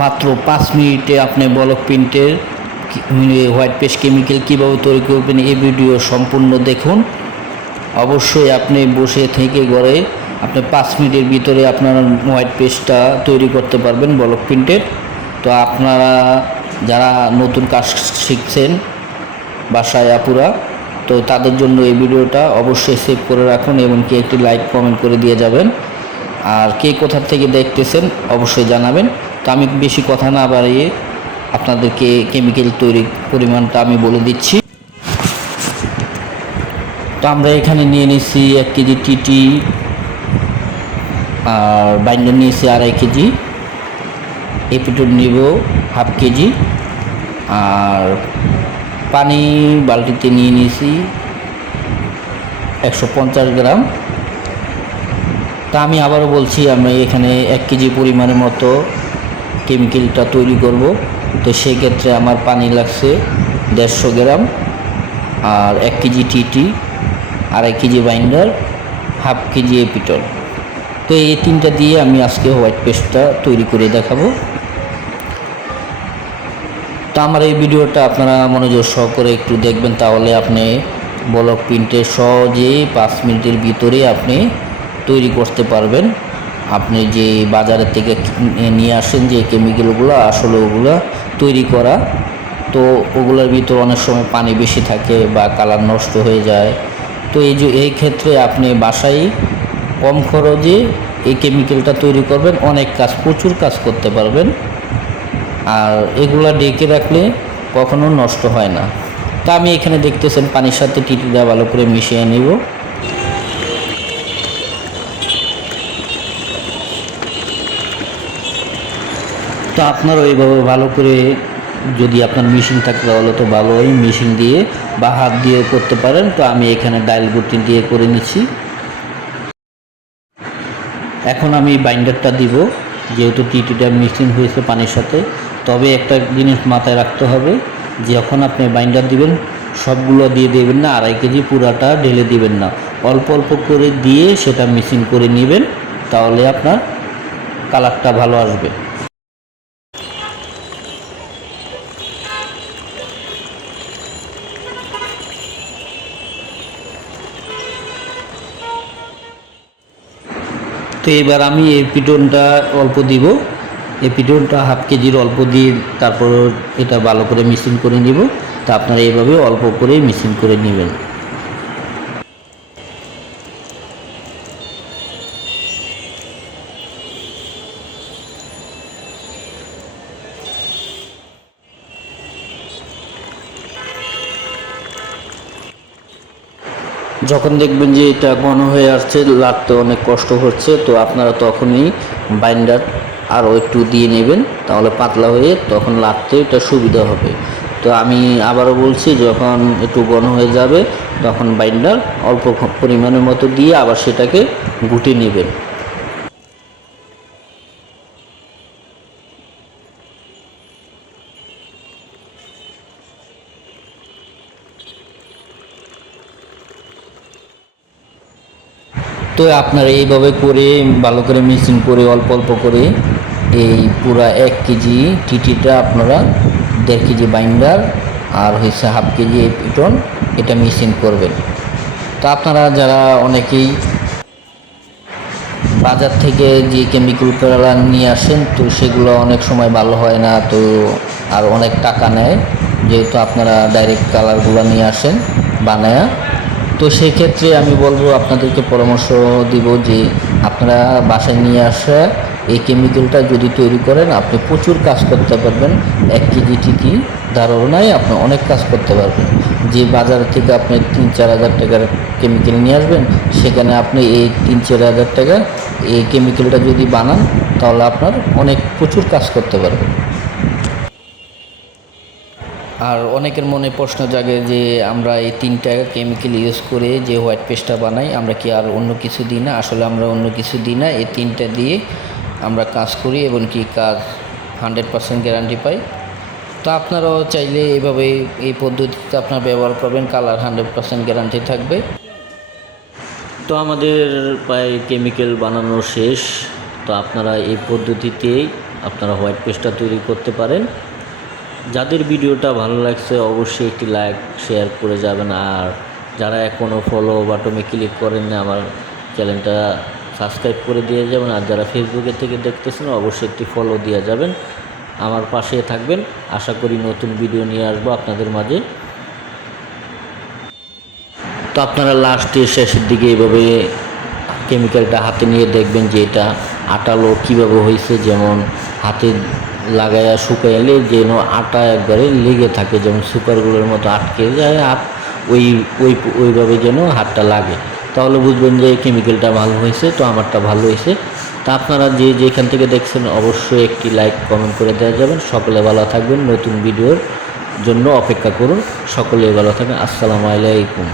মাত্র 5 মিনিটে আপনি ব্লক প্রিন্টের হোয়াইট পেস্ট কেমিক্যাল কীভাবে তৈরি করবেন এই ভিডিও সম্পূর্ণ দেখুন। অবশ্যই আপনি বসে থেকে ঘরে আপনি 5 মিনিটের ভিতরে আপনার হোয়াইট পেস্টটা তৈরি করতে পারবেন ব্লক প্রিন্টের। তো আপনারা যারা নতুন কাজ শিখছেন বাসায় আপুরা, তো তাদের জন্য এই ভিডিওটা অবশ্যই সেভ করে রাখুন এবং কি একটি লাইক কমেন্ট করে দিয়ে যাবেন। আর কে কোথা থেকে দেখতেছেন অবশ্যই জানাবেন। তো আমি বেশি কথা না বাড়িয়ে আপনাদেরকে কেমিক্যাল তৈরির পরিমাণটা আমি বলে দিচ্ছি। তো আমরা এখানে নিয়ে নিচ্ছি 1 কেজি টিটি, আর বাইন্ডার নিয়েছি 2.5 কেজি, এপিটোড নিব 1/2 কেজি, আর পানি বালতিতে নিয়ে নিয়েছি 150 গ্রাম। তা আমি আবারও বলছি, আমরা এখানে 1 কেজি পরিমাণের মতো কেমিক্যালটা তৈরি করব। তো সেক্ষেত্রে আমার পানি লাগছে 150 গ্রাম, আর 1 KG TT, 2.5 KG binder, 1/2 KG এপিটল। তো এই 3টা দিয়ে আমি আজকে হোয়াইট পেস্টটা তৈরি করে দেখাবো। তো আমার এই ভিডিওটা আপনারা মনোযোগ সহকারে একটু দেখবেন, তাহলে আপনি ব্লক প্রিন্টে সহজে 5 মিনিটের ভিতরে আপনি তৈরি করতে পারবেন। আপনি যে বাজারের থেকে নিয়ে আসেন যে কেমিক্যালগুলো, আসলে ওগুলো তৈরি করা, তো ওগুলোর ভিতর অনেক সময় পানি বেশি থাকে বা কালার নষ্ট হয়ে যায়। তো এই ক্ষেত্রে আপনি বাসায় কম খরচে এই কেমিক্যালটা তৈরি করবেন, অনেক কাজ, প্রচুর কাজ করতে পারবেন। আর এগুলা ডেকে রাখলে কখনো নষ্ট হয় না। তা আমি এখানে দেখতেছেন পানির সাথে টিটিটা ভালো করে মিশিয়ে নেব। তো আপনারা এইভাবে ভালো করে, যদি আপনার মেশিন থাকে তাহলে তো ভালোই, মেশিন দিয়ে বা হাত দিয়ে করতে পারেন। তো আমি এখানে ডাইল গুটি দিয়ে করে নিচ্ছি। এখন আমি বাইন্ডারটা দিব, যেহেতু টিটিটা মিক্সিং হয়েছে পানির সাথে। তবে একটা জিনিস মাথায় রাখতে হবে, যখন আপনি বাইন্ডার দিবেন সবগুলো দিয়ে দেবেন না, 2.5 কেজি পুরাটা ঢেলে দিবেন না, অল্প অল্প করে দিয়ে সেটা মিক্সিং করে নেবেন, তাহলে আপনার কালারটা ভালো আসবে। তো এবার আমি এই পিটনটা অল্প দিব, এই পিটনটা 1/2 কেজির অল্প দিয়ে তারপর এটা ভালো করে মিক্সিং করে নিব। তা আপনারা এইভাবে অল্প করে মিক্সিং করে নেবেন। যখন দেখবেন যে এটা ঘন হয়ে আসছে, লাগতে অনেক কষ্ট হচ্ছে, তো আপনারা তখনই বাইন্ডার আরও একটু দিয়ে নেবেন, তাহলে পাতলা হয়ে তখন লাগতে এটা সুবিধা হবে। তো আমি আবারও বলছি, যখন একটু ঘন হয়ে যাবে তখন বাইন্ডার অল্প পরিমাণের মতো দিয়ে আবার সেটাকে গুটিয়ে নেবেন। তো আপনারা এইভাবে করে ভালো করে মিক্সিং করে অল্প অল্প করে এই পুরা 1 কেজি টিটিটা আপনারা 1.5 কেজি বাইন্ডার আর হচ্ছে 1/2 কেজি পিটন এটা মিক্সিং করবেন। তো আপনারা যারা অনেকেই বাজার থেকে যে কেমিক্যাল নিয়ে আসেন, তো সেগুলো অনেক সময় ভালো হয় না, তো আর অনেক টাকা নেয়, যেহেতু আপনারা ডাইরেক্ট কালারগুলো নিয়ে আসেন বানায়া। তো সেই ক্ষেত্রে আমি বলবো, আপনাদেরকে পরামর্শ দিব যে আপনারা বাসায় নিয়ে আসা এই কেমিক্যালটা যদি তৈরি করেন, আপনি প্রচুর কাজ করতে পারবেন। 1 কেজি টিটি ধারণায় আপনি অনেক কাজ করতে পারবেন। যে বাজার থেকে আপনি 3-4 হাজার টাকার কেমিক্যাল নিয়ে আসবেন, সেখানে আপনি এই 3-4 হাজার টাকা এই কেমিক্যালটা যদি বানান, তাহলে আপনার অনেক প্রচুর কাজ করতে পারবেন। আর অনেকের মনে প্রশ্ন জাগে যে আমরা এই 3টা কেমিক্যাল ইউজ করে যে হোয়াইট পেস্টটা বানাই, আমরা কি আর অন্য কিছু দিই না? আসলে আমরা অন্য কিছু দিই না, এই 3টা দিয়ে আমরা কাজ করি এবং কি কাজ 100% গ্যারান্টি পাই। তো আপনারাও চাইলে এইভাবে এই পদ্ধতিতে আপনারা ব্যবহার করবেন, কালার 100% গ্যারান্টি থাকবে। তো আমাদের প্রায় কেমিক্যাল বানানো শেষ। তো আপনারা এই পদ্ধতিতে আপনারা হোয়াইট পেস্টটা তৈরি করতে পারেন। যাদের ভিডিওটা ভালো লাগছে অবশ্যই একটি লাইক শেয়ার করে যাবেন, আর যারা এখনও ফলো বাটনে ক্লিক করেন না আমার চ্যানেলটা সাবস্ক্রাইব করে দিয়ে যাবেন, আর যারা ফেসবুকে থেকে দেখতেছেন অবশ্যই একটি ফলো দিয়ে যাবেন, আমার পাশে থাকবেন। আশা করি নতুন ভিডিও নিয়ে আসবো আপনাদের মাঝে। তো আপনারা লাস্টের শেষের দিকে এইভাবে কেমিক্যালটা হাতে নিয়ে দেখবেন যে এটা আটালো কীভাবে হয়েছে, যেমন হাতে লাগায়া শুকাইলে যেন আটা একবারে লেগে থাকে, যেমন সুপারগুলোর মতো আটকে যায় হাত, ওইভাবে যেন হাতটা লাগে, তাহলে বুঝবেন যে কেমিক্যালটা ভালো হয়েছে। তো আমারটা ভালো হয়েছে। তা আপনারা যে যেখান থেকে দেখছেন অবশ্যই একটি লাইক কমেন্ট করে দেওয়া যাবেন। সকলে ভালো থাকবেন, নতুন ভিডিওর জন্য অপেক্ষা করুন। সকলে ভালো থাকবেন। আসসালামু আলাইকুম।